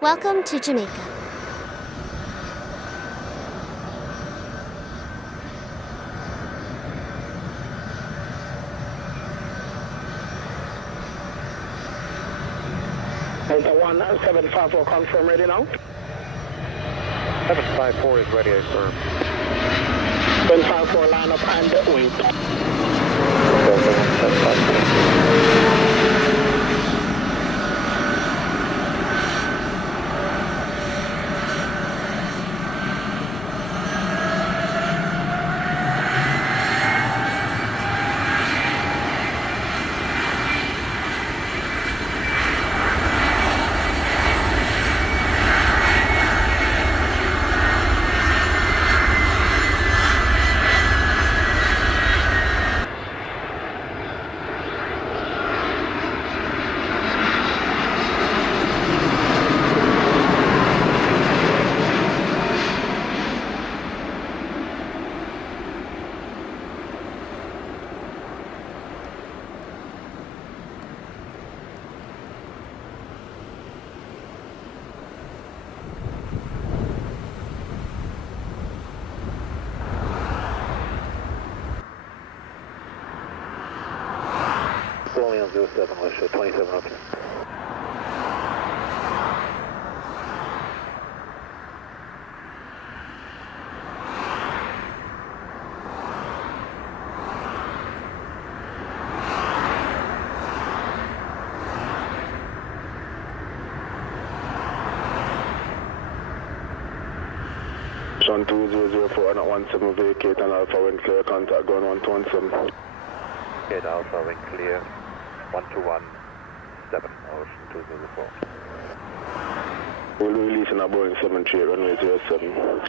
Welcome to Jamaica. Delta 1754 confirm ready now. 754 is ready, sir. 754 line up and wait. Delta 1754. Only on 07, let's show 27, okay. Sean 2004 and 17 vacate and Alpha wind clear contact going 1217. Gate Alpha, wind clear, 1217, Ocean 204. We'll be releasing a Boeing 738 runway 07.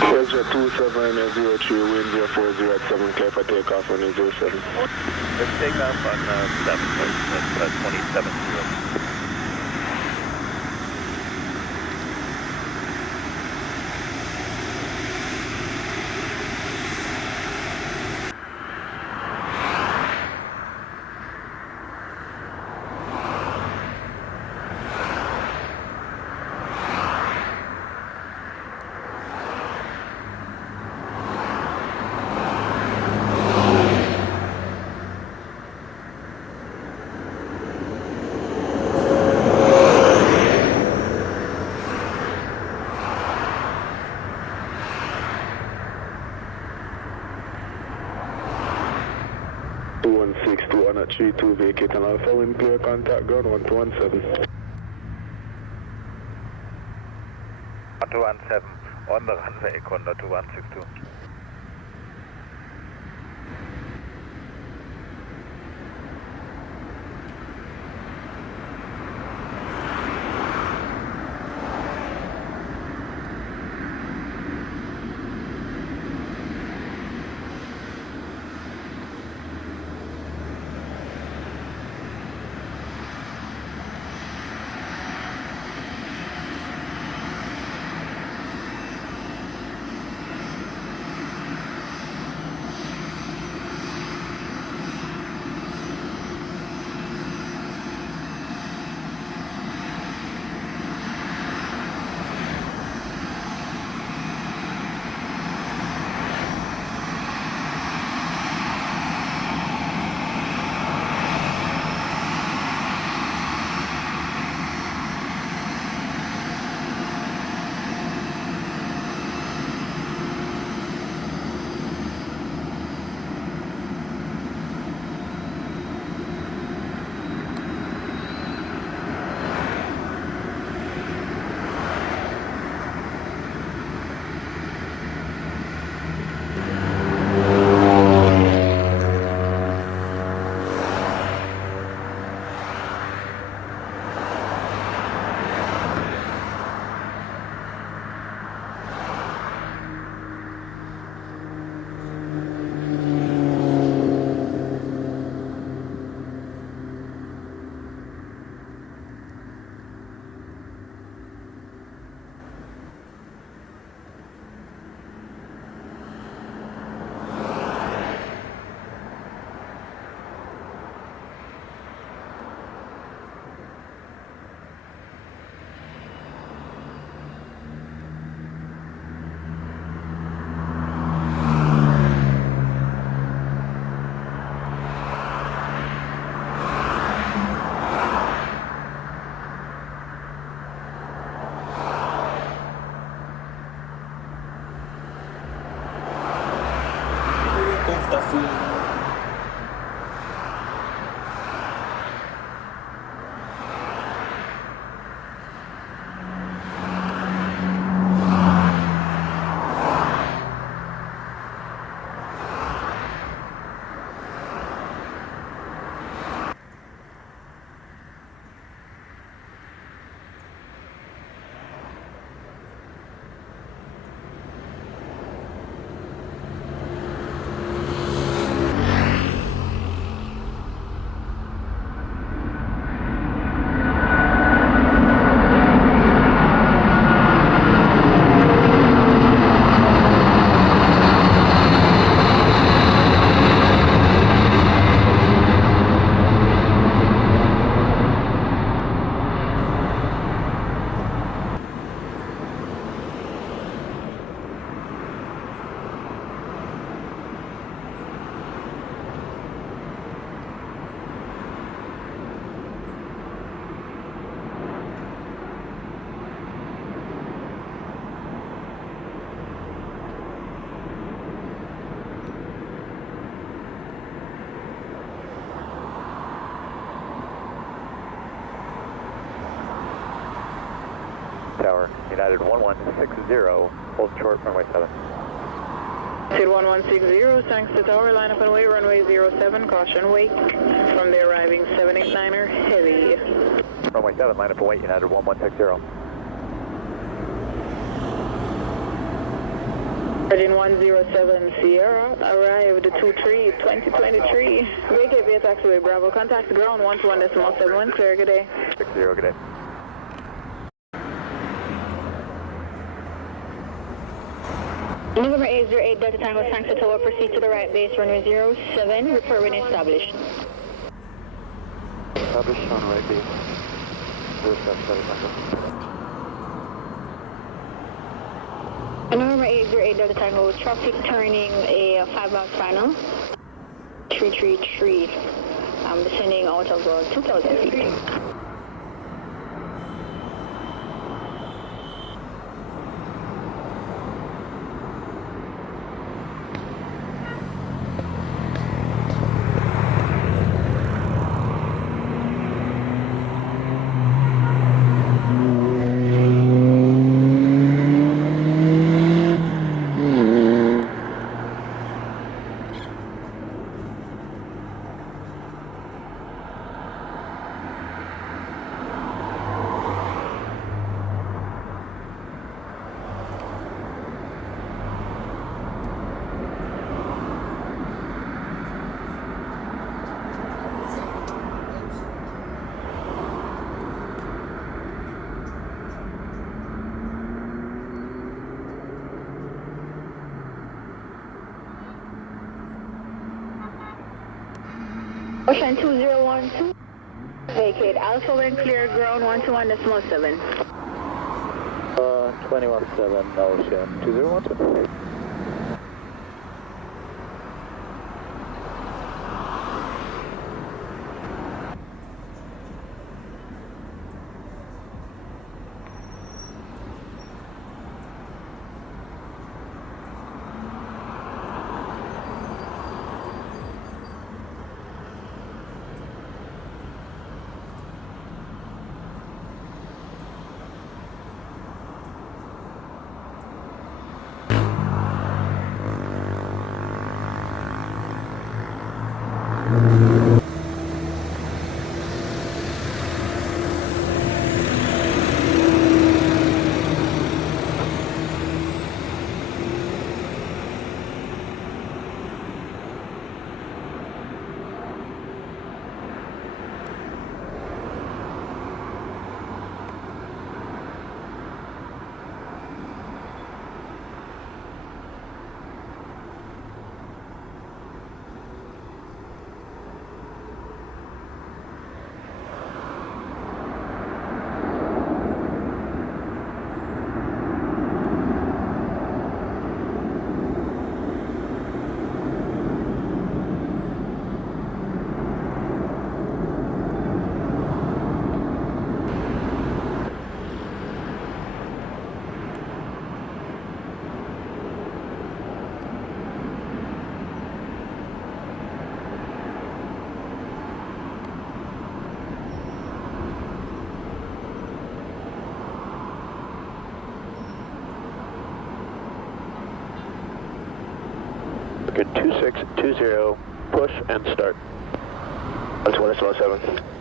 Delta 2703 wind 040 at 7 clear for takeoff on 07. Let's take off on 7, that's 270. One 62 and a 32 vacate and Alpha wind clear contact ground 1217. 1217 on the runway, Condor 2162. Tower, United 1160, hold short, runway 7. United 1160, thanks to tower, line up and way, runway 07, caution, wake, from the arriving 789er, heavy. Runway 7, line up and wait, United 1160. Virgin 107 Sierra, arrived 23, 2023, vacate via taxiway, Bravo, contact ground 121.71, clear, good day. 60, good day. November 808 Delta Tango, thanks to tower, proceed to the right base, runway 07, report when established. Established on right base. 077 Tango. November 808 Delta Tango, traffic turning a 5 block final. 333, descending out of 2,000 feet. Ocean 2012, vacate Alpha Wind, clear ground 121.7. 217 Ocean 2012. Good 2620, push and start. 120.7.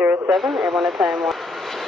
Zero 07, everyone at time 1.